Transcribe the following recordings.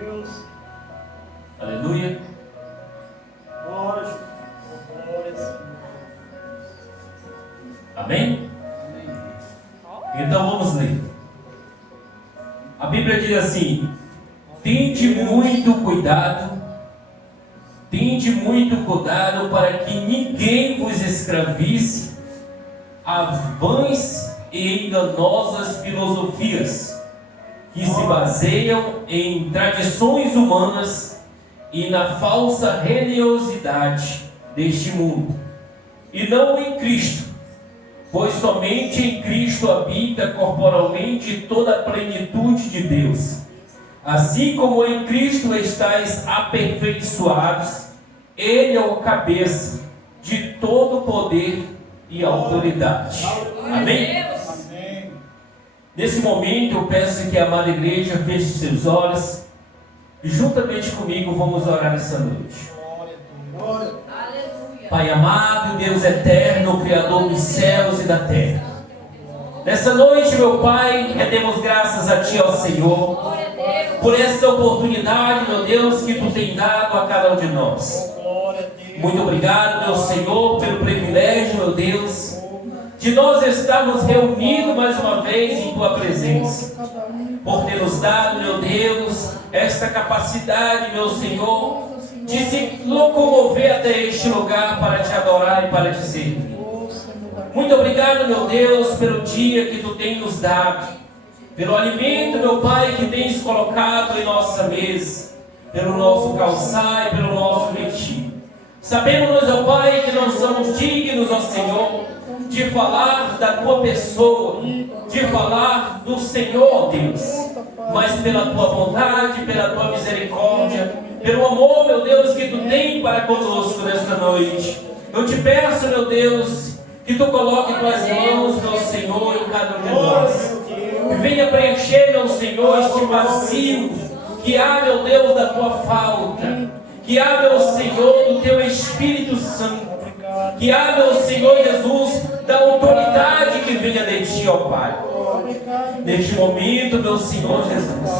Deus. Aleluia. Glória, Jesus. Glória, Senhor. Amém? Então vamos ler. A Bíblia diz assim: tende muito cuidado para que ninguém vos escravize a vãs e enganosas filosofias que se baseiam em tradições humanas e na falsa religiosidade deste mundo, e não em Cristo, pois somente em Cristo habita corporalmente toda a plenitude de Deus. Assim como em Cristo estáis aperfeiçoados, Ele é o cabeça de todo poder e autoridade. Amém? Amém. Nesse momento eu peço que a amada igreja feche seus olhos e juntamente comigo vamos orar essa noite. Glória a Deus. Glória. Pai amado, Deus eterno, Criador dos céus e da terra, nessa noite, meu Pai, rendemos graças a Ti, ó Senhor, por essa oportunidade, meu Deus, que Tu tem dado a cada um de nós. Glória a Deus. Muito obrigado, meu Senhor, pelo privilégio, meu Deus, de nós estarmos reunidos mais uma vez em Tua presença, por ter nos dado, meu Deus, esta capacidade, meu Senhor, de se locomover até este lugar para Te adorar e para Te servir. Muito obrigado, meu Deus, pelo dia que Tu tem nos dado, pelo alimento, meu Pai, que tens colocado em nossa mesa, pelo nosso calçar e pelo nosso retiro. Sabemos, ó Pai, que não somos dignos, ó Senhor, de falar da Tua pessoa, de falar do Senhor, Deus, mas pela Tua vontade, pela Tua misericórdia, pelo amor, meu Deus, que Tu tem para conosco nesta noite. Eu Te peço, meu Deus, que Tu coloque Tuas mãos, meu Senhor, em cada um de nós. E venha preencher, meu Senhor, este vazio que há, meu Deus, da Tua falta, que há, meu Senhor, do Teu Espírito Santo, que há, meu Senhor Jesus, da autoridade que venha de Ti, ó Pai. Neste momento, meu Senhor Jesus,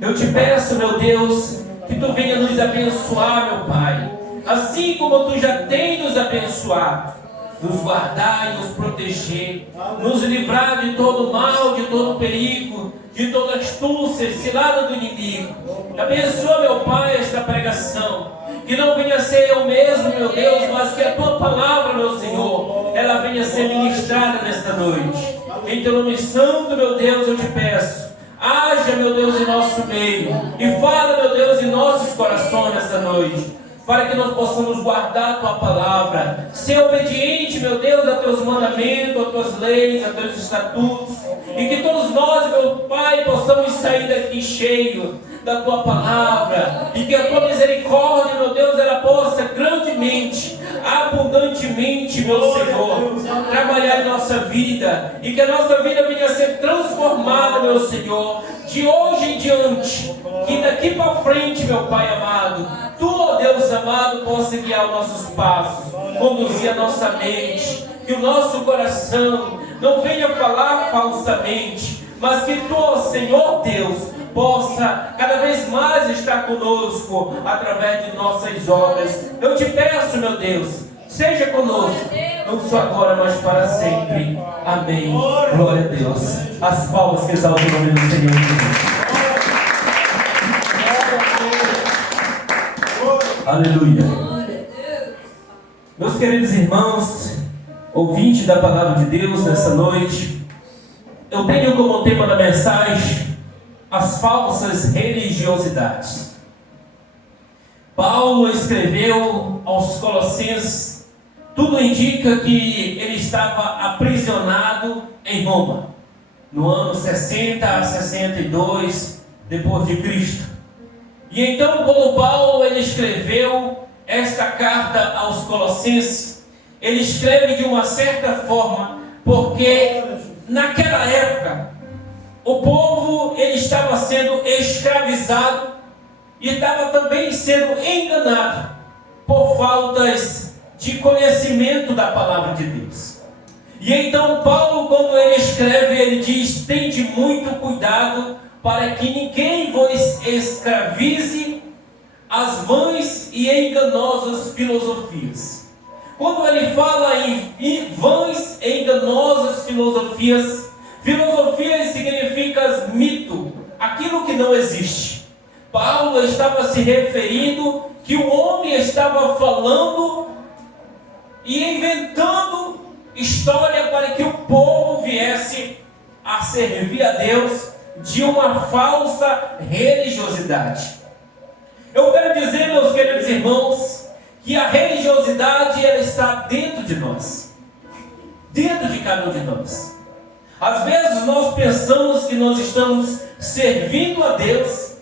eu Te peço, meu Deus, que Tu venha nos abençoar, meu Pai, assim como Tu já tem nos abençoado, nos guardar e nos proteger, nos livrar de todo mal, de todo perigo, de toda astúcia, cilada do inimigo. Abençoa, meu Pai, esta pregação, que não venha ser eu mesmo, meu Deus, mas que a Tua palavra, meu Senhor, ela venha ser ministrada nesta noite. Em Teu nome santo, meu Deus, eu Te peço, haja, meu Deus, em nosso meio, e fala, meu Deus, em nossos corações nesta noite, para que nós possamos guardar a Tua palavra, ser obediente, meu Deus, a Teus mandamentos, a Tuas leis, a Teus estatutos, e que todos nós, meu Pai, possamos sair daqui cheio da Tua palavra, e que a Tua misericórdia, meu Deus, ela possa grandemente, abundantemente, meu Senhor, trabalhar em nossa vida, e que a nossa vida venha a ser transformada, meu Senhor, de hoje em diante, que daqui para frente, meu Pai amado, Tu, ó Deus amado, possa guiar os nossos passos, conduzir a nossa mente, que o nosso coração não venha falar falsamente, mas que Tu, ó Senhor Deus, possa cada vez mais estar conosco através de nossas obras. Eu Te peço, meu Deus, seja conosco, não só agora, mas para sempre. Amém. Glória a Deus. As palmas que exaltam o nome do Senhor Jesus. Aleluia. Meus queridos irmãos, ouvintes da palavra de Deus nessa noite, eu tenho como tema da mensagem as falsas religiosidades. Paulo escreveu aos Colossenses, tudo indica que ele estava aprisionado em Roma, no ano 60 a 62 depois de Cristo. E então, quando Paulo ele escreveu esta carta aos Colossenses, ele escreve de uma certa forma, porque naquela época o povo ele estava sendo escravizado e estava também sendo enganado por faltas de conhecimento da palavra de Deus. E então Paulo, quando ele escreve, ele diz: tende muito cuidado para que ninguém vos escravize as vãs e enganosas filosofias. Quando ele fala em vãs e enganosas filosofias, filosofias significa mito, aquilo que não existe. Paulo estava se referindo que o homem estava falando e inventando história para que o povo viesse a servir a Deus de uma falsa religiosidade. Eu quero dizer, meus queridos irmãos, que a religiosidade ela está dentro de nós, dentro de cada um de nós. Às vezes nós pensamos que nós estamos servindo a Deus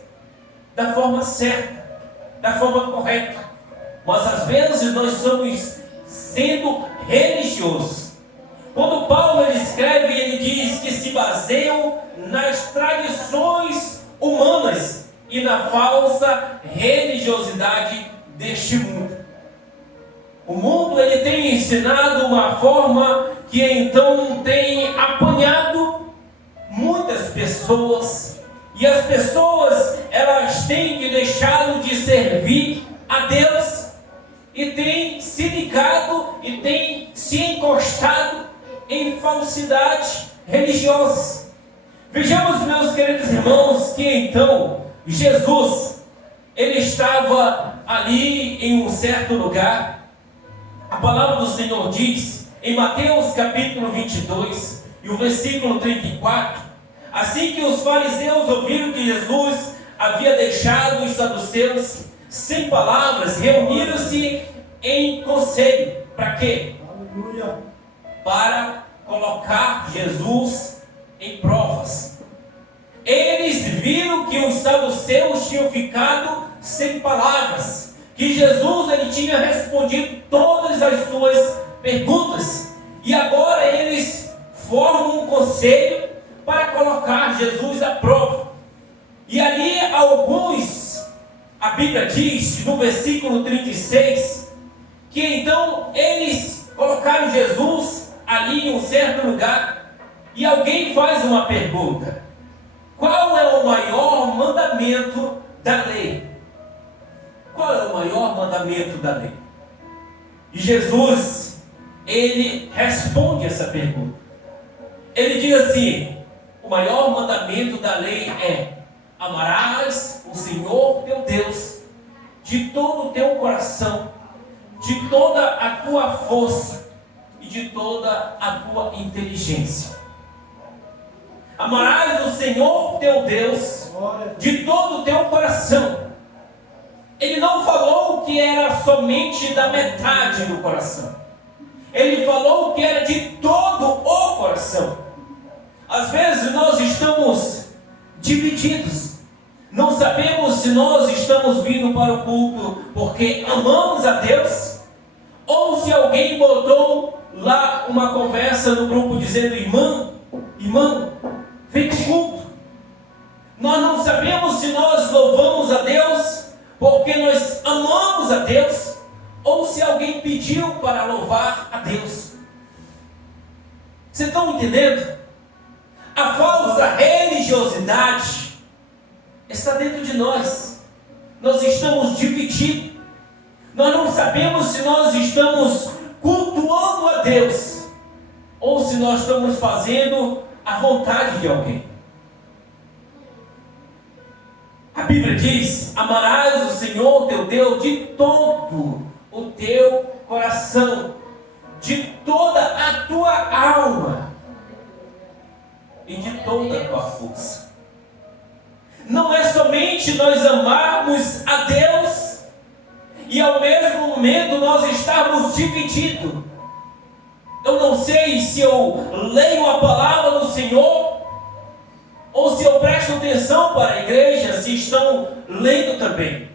da forma certa, da forma correta, mas às vezes nós estamos sendo religiosos. Quando Paulo ele escreve, ele diz que se baseiam nas tradições humanas e na falsa religiosidade deste mundo. O mundo ele tem ensinado uma forma que então tem apanhado muitas pessoas, e as pessoas elas têm que deixado de servir a Deus e têm se ligado e têm se encostado em falsidade religiosa. Vejamos, meus queridos irmãos, que então Jesus ele estava ali em um certo lugar. A palavra do Senhor diz em Mateus capítulo 22 e o versículo 34: assim que os fariseus ouviram que Jesus havia deixado os saduceus sem palavras, reuniram-se em conselho. Para quê? Aleluia. Para colocar Jesus em provas. Eles viram que os saduceus tinham ficado sem palavras, que Jesus ele tinha respondido todas as suas perguntas, e agora eles formam um conselho para colocar Jesus à prova. E ali alguns, a Bíblia diz no versículo 36, que então eles colocaram Jesus ali em um certo lugar, e alguém faz uma pergunta: qual é o maior mandamento da lei? Qual é o maior mandamento da lei? E Jesus, ele responde essa pergunta. Ele diz assim: o maior mandamento da lei é: amarás o Senhor teu Deus de todo o teu coração, de toda a tua força e de toda a tua inteligência. Amarás o Senhor teu Deus de todo o teu coração. Ele não falou que era somente da metade do coração. Ele falou que era de todo o coração. Às vezes nós estamos divididos. Não sabemos se nós estamos vindo para o culto porque amamos a Deus, ou se alguém botou lá uma conversa no grupo dizendo: irmão, vem para o culto. Nós não sabemos se nós louvamos a Deus porque nós amamos a Deus, ou se alguém pediu para louvar a Deus. Vocês estão entendendo? A falsa religiosidade está dentro de nós. Nós estamos divididos. Nós não sabemos se nós estamos cultuando a Deus ou se nós estamos fazendo a vontade de alguém. A Bíblia diz: amarás o Senhor teu Deus de todo o teu coração, de toda a tua alma e de toda a tua força. Não é somente nós amarmos a Deus e ao mesmo momento nós estarmos divididos. Eu não sei se eu leio a palavra do Senhor ou se eu presto atenção para a igreja, se estão lendo também.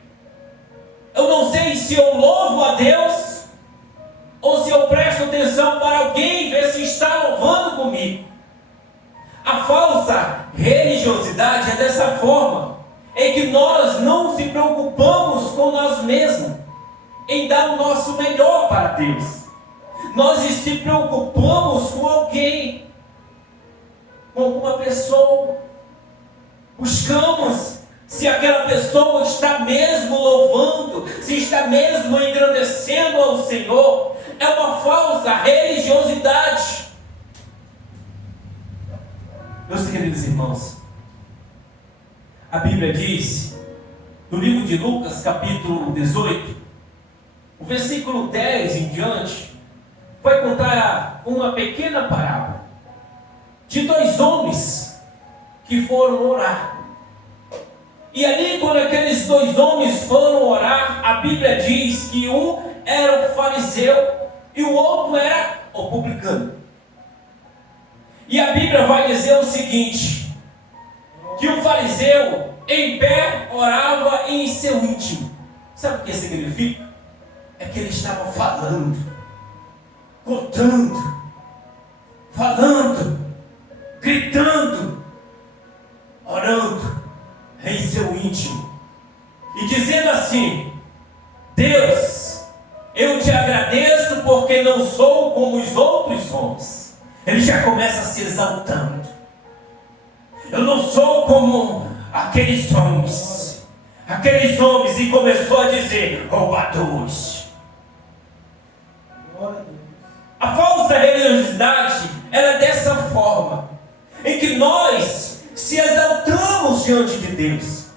Eu não sei se eu louvo a Deus ou se eu presto atenção para alguém ver se está louvando comigo. A falsa religiosidade é dessa forma, em que nós não se preocupamos com nós mesmos, em dar o nosso melhor para Deus. Nós se preocupamos com alguém, com alguma pessoa. Buscamos se aquela pessoa está mesmo louvando, se está mesmo engrandecendo ao Senhor. É uma falsa religiosidade. Meus queridos irmãos, a Bíblia diz, no livro de Lucas, capítulo 18, o versículo 10 em diante, vai contar uma pequena parábola de dois homens que foram orar. E ali, quando aqueles dois homens foram orar, a Bíblia diz que um era o fariseu e o outro era o publicano. E a Bíblia vai dizer o seguinte, que o fariseu em pé orava em seu íntimo. Sabe o que significa? É que ele estava falando, contando, falando, gritando, orando em seu íntimo e dizendo assim: Deus, eu te agradeço porque não sou como os outros homens. Ele já começa se exaltando. Eu não sou como aqueles homens, e começou a dizer: roubadores. A falsa religiosidade, ela é dessa forma, em que nós se exaltamos diante de Deus.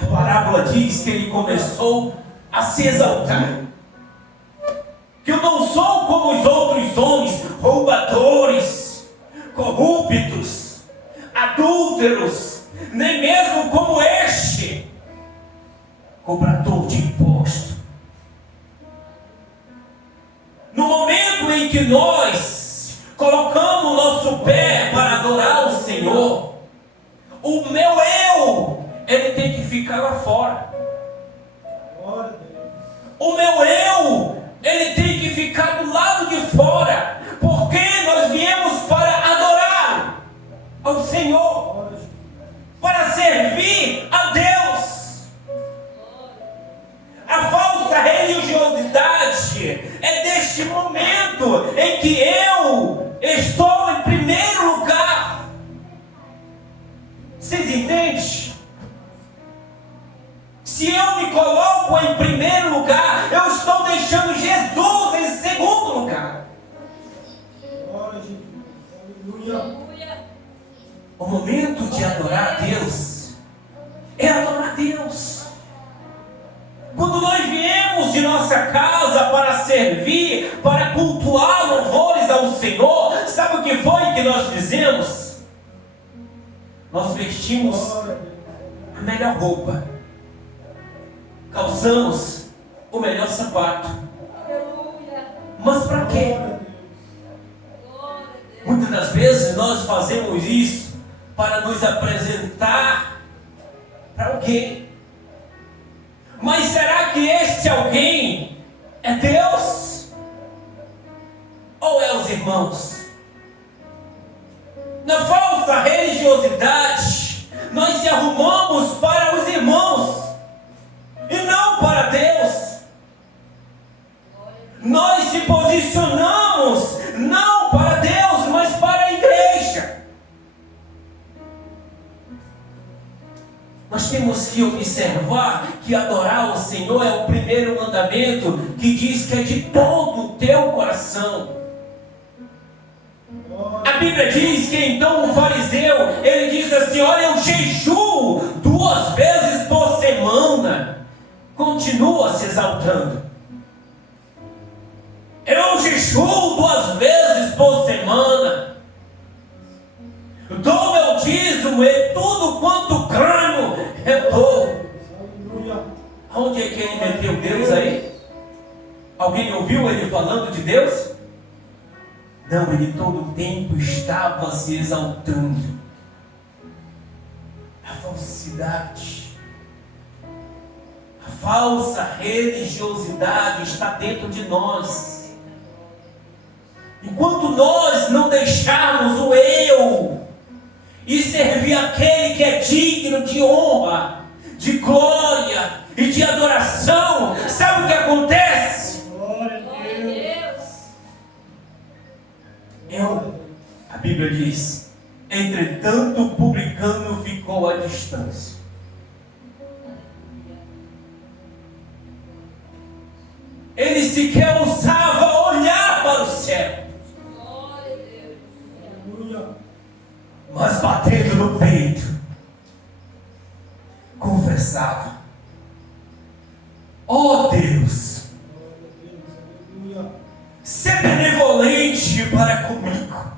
A parábola diz que ele começou a se exaltar. Que eu não sou como os outros homens, roubadores, corruptos, adúlteros, nem mesmo como este, cobrador de imposto. No momento em que nós colocamos o nosso pé para adorar o Senhor, o meu eu, ele tem que ficar lá fora. O meu eu, ele tem que ficar do lado de fora, porque nós viemos para adorar ao Senhor, para servir a Deus. A falsa religiosidade é deste momento em que eu estou em primeiro lugar. Vocês entendem? Se eu me coloco em primeiro lugar, eu estou deixando Jesus em segundo lugar. O momento de adorar a Deus é adorar a Deus. Quando nós viemos de nossa casa para servir, para cultuar louvores ao Senhor, sabe o que foi que nós fizemos? Nós vestimos a melhor roupa, calçamos o melhor sapato. Mas para quê? Muitas das vezes nós fazemos isso para nos apresentar para alguém. Mas será que este alguém é Deus? Ou é os irmãos? Na falsa religiosidade, nós se arrumamos para os irmãos e não para Deus. Nós se posicionamos não para Deus, mas para a igreja. Nós temos que observar que adorar o Senhor é o primeiro mandamento, que diz que é de todo o teu coração. A Bíblia diz que então o fariseu, ele diz assim: olha, eu jejuo 2 vezes por semana. Continua se exaltando. Eu jejuo 2 vezes por semana. Dou meu dízimo e tudo quanto ganho eu dou. Onde é que ele meteu Deus aí? Alguém ouviu ele falando de Deus? Não, ele todo o tempo estava se exaltando. A falsidade, a falsa religiosidade está dentro de nós. Enquanto nós não deixarmos o eu e servir aquele que é digno de honra, de glória e de adoração, sabe o que acontece? Glória a Deus. A Bíblia diz: entretanto o publicano Ele sequer ousava olhar para o céu. Mas batendo no peito, confessava: ó Deus, ser benevolente para comigo.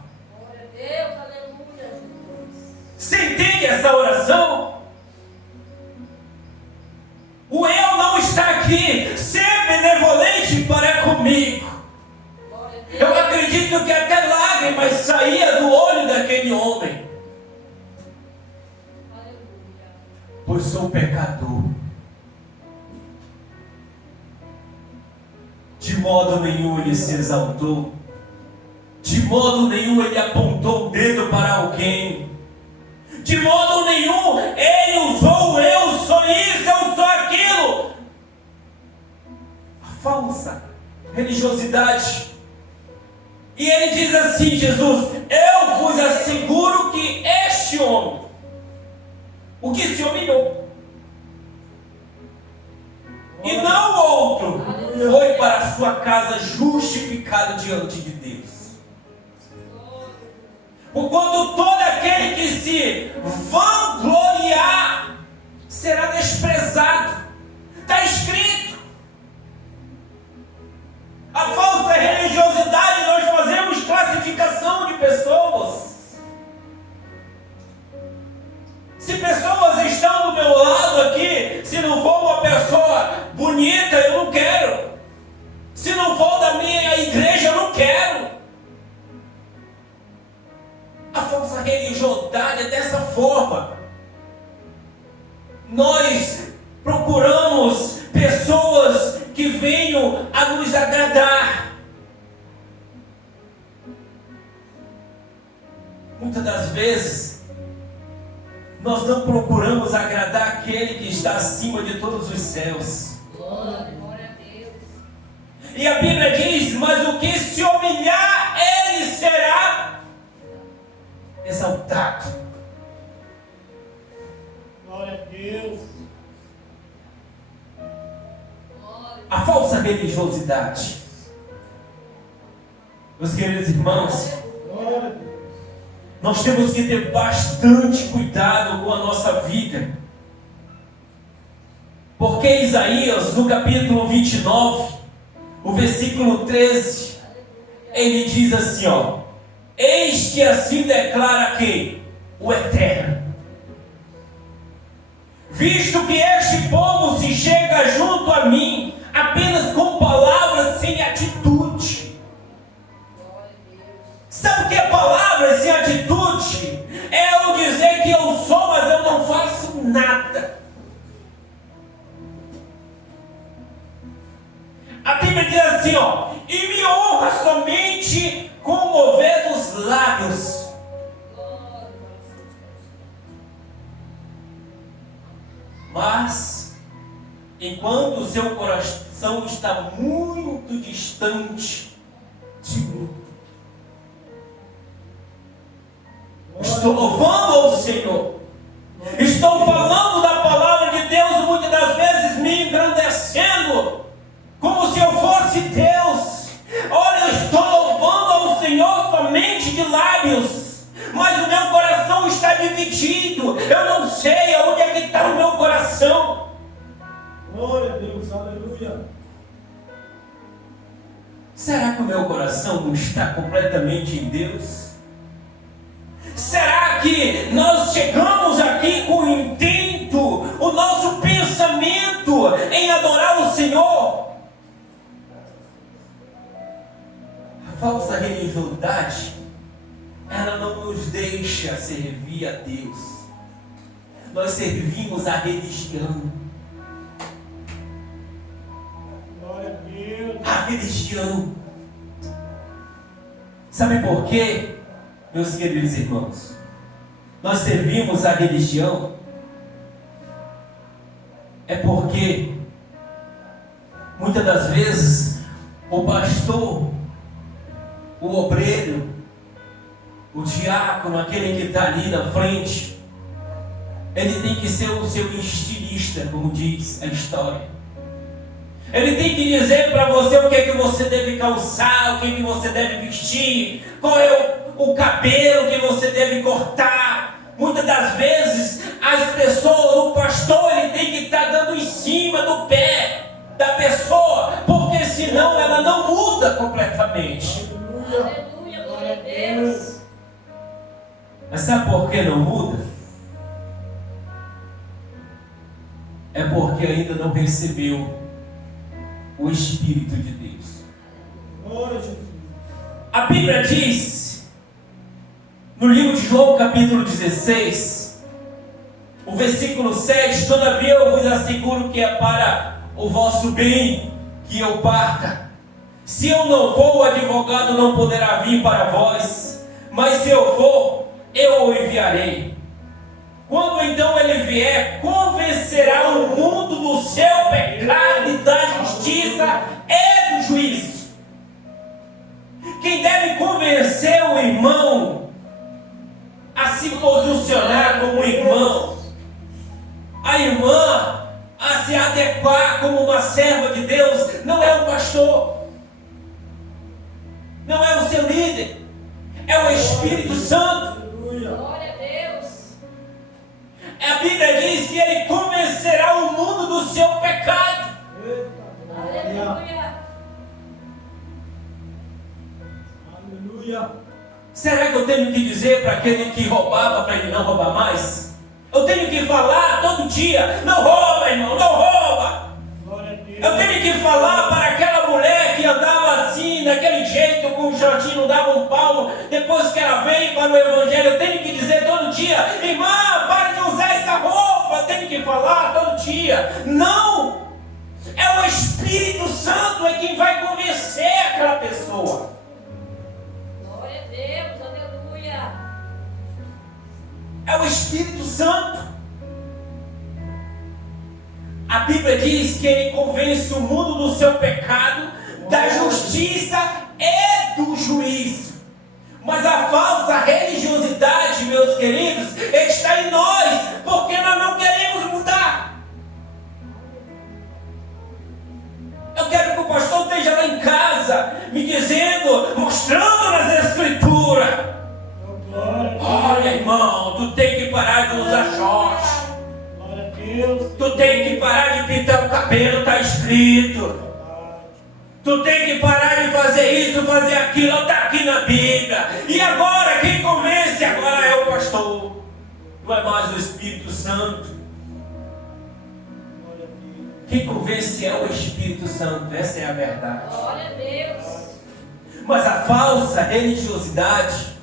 Você entende essa oração? O eu não está aqui. Ser benevolente para comigo. Eu acredito que até lágrimas saía do olho daquele homem. Pois sou pecador. De modo nenhum ele se exaltou. De modo nenhum ele apontou o dedo para alguém. De modo nenhum ele usou eu sou isso, eu sou aquilo. A falsa religiosidade. E ele diz assim: Jesus, eu vos asseguro que este homem, o que se humilhou, e não o outro, foi para a sua casa justificado diante de Deus. Porquanto todo aquele que se vangloriar será desprezado. Está escrito. A falsa religiosidade, nós fazemos classificação de pessoas. Se pessoas estão do meu lado aqui, se não for uma pessoa bonita, eu não quero. Se não for da minha igreja, eu não quero. A falsa religiosidade é dessa forma. Nós procuramos pessoas que venham a nos agradar. Muitas das vezes, nós não procuramos agradar aquele que está acima de todos os céus. Glória a Deus. E a Bíblia diz: mas o que se humilhar, ele será exaltado. Glória a Deus. A falsa religiosidade. Meus queridos irmãos, Glória a Deus. nós temos que ter bastante cuidado com a nossa vida. Porque Isaías, no capítulo 29, o versículo 13, ele diz assim, ó: eis que assim declara quem? O Eterno. Visto que este povo se chega junto a mim apenas com palavras sem atitude. Sabe o que é palavras sem atitude? É eu dizer que eu sou, mas eu não faço nada. A Bíblia diz assim, ó: e me honra somente com o mover dos lábios. Mas, enquanto o seu coração está muito distante de mim, estou louvando ao Senhor, estou falando da palavra de Deus, muitas das vezes me engrandecendo, como se eu fosse Deus. Olha, eu estou louvando ao Senhor somente de lábios, mas o meu coração está dividido. Eu não sei aonde é que está o meu coração. Glória a Deus, aleluia. Será que o meu coração não está completamente em Deus? Será que nós chegamos aqui com o intento, o nosso pensamento em adorar o Senhor? A falsa religiosidade, ela não nos deixa servir a Deus. Nós servimos a religião. Glória a Deus. A religião. Sabe por quê, meus queridos irmãos? Nós servimos a religião. É porque muitas das vezes o pastor, o obreiro, o diácono, aquele que está ali na frente, Ele tem que ser o seu estilista, como diz a história. Ele tem que dizer para você o que é que você deve calçar, o que é que você deve vestir, qual é o cabelo que você deve cortar. Muitas das vezes as pessoas, o pastor, ele tem que estar dando em cima do pé da pessoa, porque senão ela não muda completamente. Aleluia, glória a Deus. Mas sabe por que não muda? É porque ainda não recebeu o Espírito de Deus. Glória a Jesus. A Bíblia diz, no livro de João, capítulo 16, o versículo 7, todavia eu vos asseguro que é para o vosso bem que eu parta. Se eu não for, o advogado não poderá vir para vós, mas se eu for, eu o enviarei. Quando então ele vier, convencerá o mundo do seu pecado e da justiça e do juízo. Quem deve convencer o irmão a se posicionar como irmão, a irmã a se adequar como uma serva de Deus, não é o pastor, não é o seu líder, é o Espírito Santo. Aleluia. Glória a Deus. A Bíblia diz que ele convencerá o mundo do seu pecado. Eita, glória. Aleluia. Aleluia. Será que eu tenho que dizer para aquele que roubava para ele não roubar mais? Eu tenho que falar todo dia: não rouba, irmão, não rouba. Glória a Deus. Eu tenho que falar para aquela mulher que andava assim, daquele jeito, com o shortinho, não dava um palmo, depois que ela vem para o Evangelho, eu tenho que dizer todo dia: irmã, para de usar essa roupa. Eu tenho que falar todo dia. Não! É o Espírito Santo é quem vai convencer aquela pessoa. Glória a Deus. Aleluia. É o Espírito Santo. A Bíblia diz que ele convence o mundo do seu pecado, da justiça e do juízo. Mas a falsa religiosidade, meus queridos, está em nós, porque nós não queremos mudar. Eu quero que o pastor esteja lá em casa, me dizendo, mostrando nas Escrituras: Glória. olha, irmão, tu tem que parar de usar short. Glória a Deus. Tu tem que parar de pintar o cabelo, está escrito. Tu tem que parar de fazer isso, fazer aquilo, está aqui na Bíblia. E agora, quem convence agora é o pastor. Não é mais o Espírito Santo. Glória a Deus. Quem convence é o Espírito Santo, essa é a verdade. Glória a Deus. Mas a falsa religiosidade,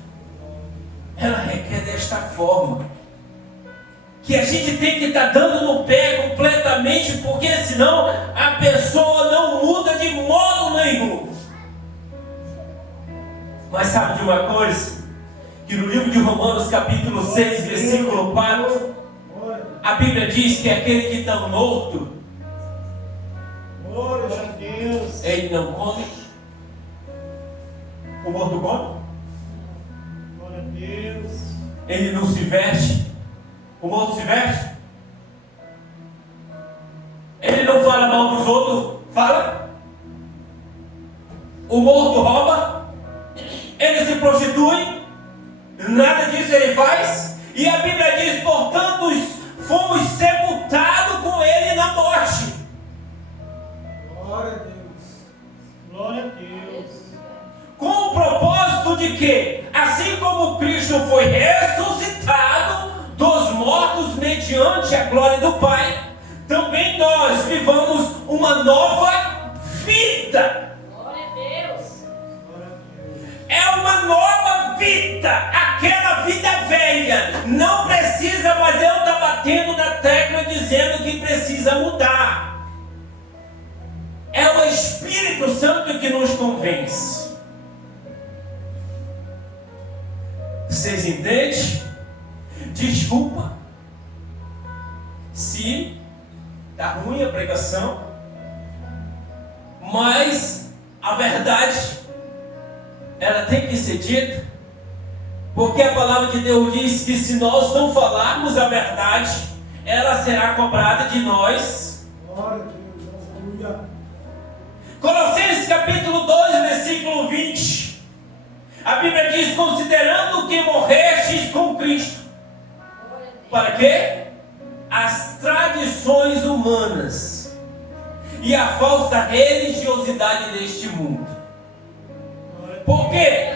ela requer desta forma: que a gente tem que estar dando no pé completamente, porque senão a pessoa não muda de modo nenhum. Mas sabe de uma coisa? Que no livro de Romanos capítulo 6, versículo 4, Glória. a Bíblia diz que aquele que está morto, Glória a Deus. ele não come. O morto come? Glória a Deus. Ele não se veste. O morto se veste? Ele não fala mal dos outros? Fala. O morto rouba? Ele se prostitui? Nada disso ele faz? E a Bíblia diz: portanto, fomos sepultados com ele na morte. Glória a Deus. Glória a Deus. Com o propósito de que, assim como Cristo foi ressuscitado dos mortos mediante a glória do Pai, também nós vivamos uma nova vida. Glória a Deus. Glória a Deus. É uma nova vida. Aquela vida velha não precisa, mas eu estou batendo na tecla dizendo que precisa mudar. É o Espírito Santo que nos convence. Vocês entendem? Desculpa se está ruim a pregação, mas a verdade ela tem que ser dita. Porque a palavra de Deus diz que se nós não falarmos a verdade, ela será cobrada de nós. Glória a Deus. Aleluia. Colossenses capítulo 2, versículo 20. A Bíblia diz: considerando que morrestes com Cristo. Para quê? As tradições humanas e a falsa religiosidade deste mundo. Porque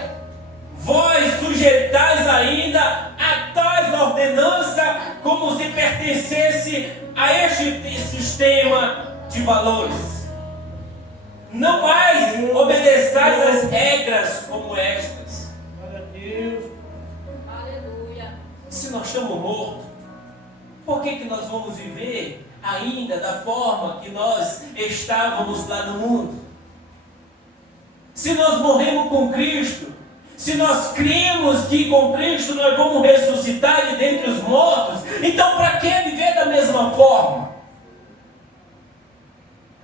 vós sujeitais ainda a tais ordenança como se pertencesse a este sistema de valores. Não mais obedeçais às regras como estas. Glória a Deus. Aleluia. Se nós estamos mortos, por que nós vamos viver ainda da forma que nós estávamos lá no mundo? Se nós morremos com Cristo, se nós cremos que com Cristo nós vamos ressuscitar de dentre os mortos, então para que viver da mesma forma?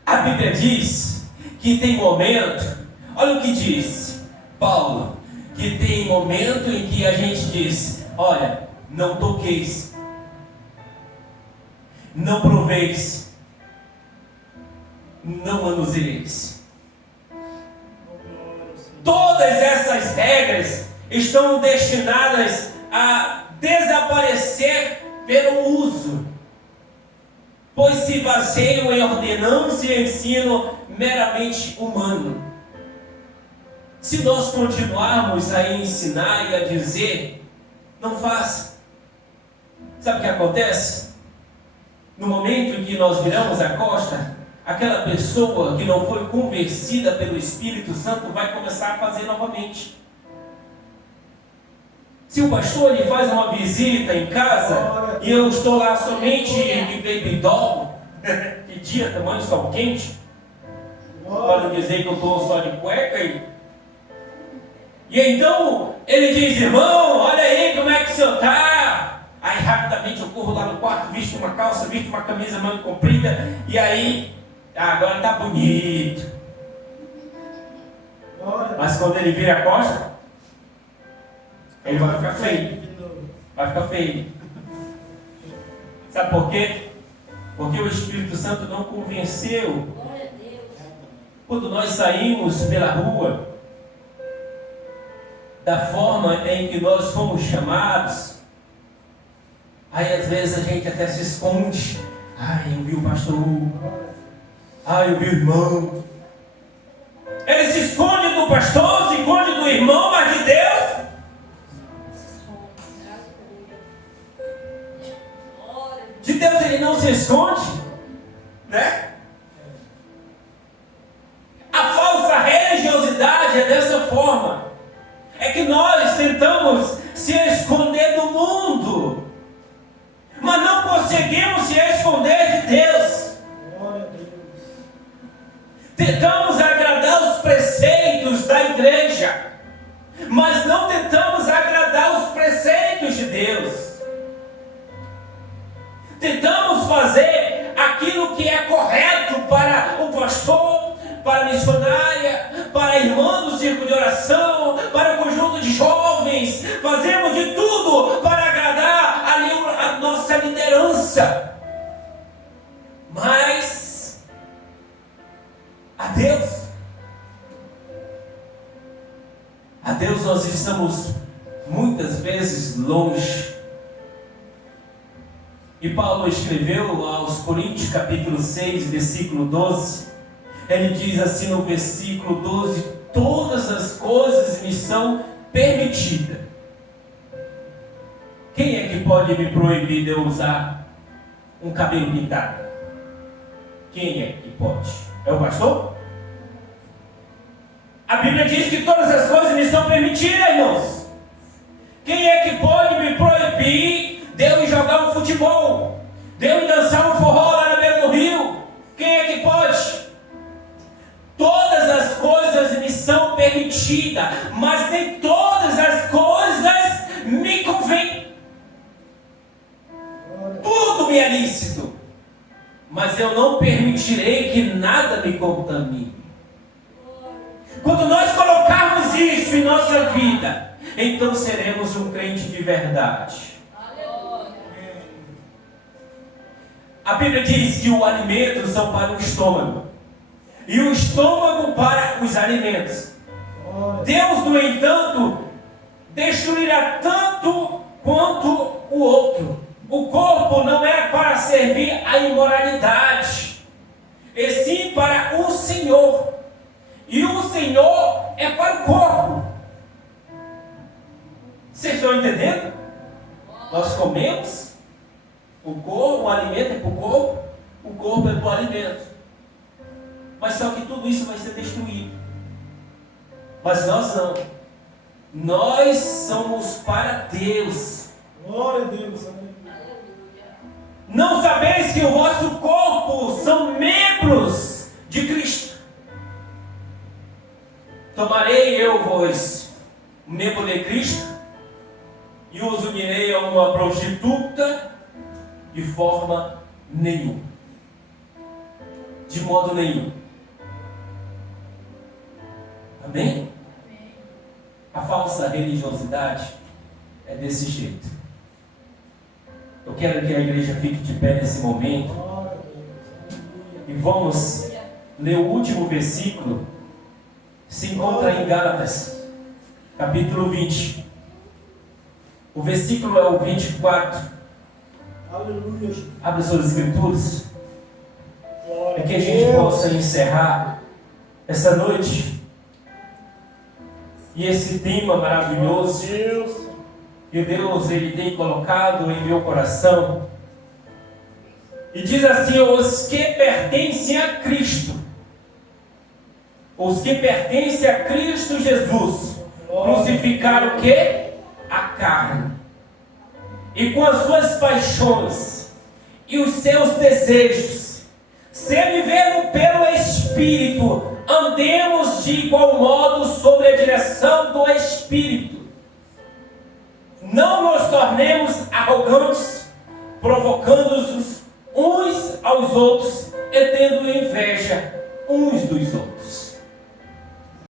A Bíblia diz que tem momento, olha o que diz Paulo, que tem momento em que a gente diz: olha, não toqueis, não proveis, não manuseeis. Todas essas regras estão destinadas a desaparecer pelo uso, pois se baseiam em ordenança e ensino meramente humano. Se nós continuarmos a ensinar e a dizer, não faça. Sabe o que acontece? No momento em que nós viramos a costa, aquela pessoa que não foi convencida pelo Espírito Santo vai começar a fazer novamente. Se o pastor ele faz uma visita em casa e eu estou lá somente de baby doll, que dia, tamanho sol quente, para não dizer que eu estou só de cueca, e então ele diz: irmão, olha aí como é que o senhor está. Aí rapidamente eu corro lá no quarto, visto uma calça, visto uma camisa manga comprida, e aí agora está bonito. Mas quando ele vira a costa, ele vai ficar feio. Vai ficar feio. Sabe por quê? Porque o Espírito Santo não convenceu. Glória a Deus. Quando nós saímos pela rua, da forma em que nós fomos chamados, aí às vezes a gente até se esconde. Ai, eu vi o pastor. Ai, eu vi o irmão. Ele se esconde do pastor, se esconde do irmão, mas de Deus. De Deus ele não se esconde, né? A falsa religiosidade é dessa forma. É que nós tentamos se esconder do mundo, mas não conseguimos se esconder de Deus. Glória a Deus. Tentamos agradar os preceitos da igreja, mas não tentamos agradar os preceitos de Deus. Tentamos fazer aquilo que é correto para o pastor, para a missionária, para a irmã do círculo de oração, para o conjunto de jovens. Fazemos de tudo para agradar ali a nossa liderança. Mas a Deus nós estamos muitas vezes longe. E Paulo escreveu aos Coríntios capítulo 6, versículo 12, ele diz assim no versículo 12: todas as coisas me são permitidas. Quem é que pode me proibir de eu usar um cabelo pintado? Quem é que pode? É o pastor? A Bíblia diz que todas as coisas me são permitidas, irmãos. Quem é que pode me proibir de eu ir jogar um futebol, de eu ir dançar um forró lá na beira do rio? Quem é que pode? Todas as coisas me são permitidas, mas nem todas as coisas me convêm. Tudo me é lícito, mas eu não permitirei que nada me contamine. Quando nós colocarmos isso em nossa vida, então seremos um crente de verdade. Aleluia. A Bíblia diz que o alimento são para o estômago e o estômago para os alimentos. Deus, no entanto, destruirá tanto quanto o outro. O corpo não é para servir à imoralidade, e sim para o Senhor. E o Senhor é para o corpo. Vocês estão entendendo? Nós comemos, o alimento é para o corpo é para o alimento. Mas só que tudo isso vai ser destruído. Mas nós não. Nós somos para Deus. Glória a Deus. Não sabeis que o vosso corpo são membros de Cristo? Tomarei eu vos membro de Cristo e os unirei a uma prostituta? De forma nenhuma. De modo nenhum. Amém? A falsa religiosidade é desse jeito. Eu quero que a igreja fique de pé nesse momento. E vamos ler o último versículo. Se encontra em Gálatas, capítulo 20. O versículo é o 24. Aleluia. Abre suas escrituras. Glória Para que a a gente Deus. possa encerrar essa noite. E esse tema maravilhoso Deus. que Deus ele tem colocado em meu coração. E diz assim: os que pertencem a Cristo. Os que pertencem a Cristo Jesus crucificaram o quê? A carne. E com as suas paixões e os seus desejos, se vivendo pelo Espírito, andemos de igual modo sob a direção do Espírito. Não nos tornemos arrogantes, provocando-nos uns aos outros e tendo inveja uns dos outros.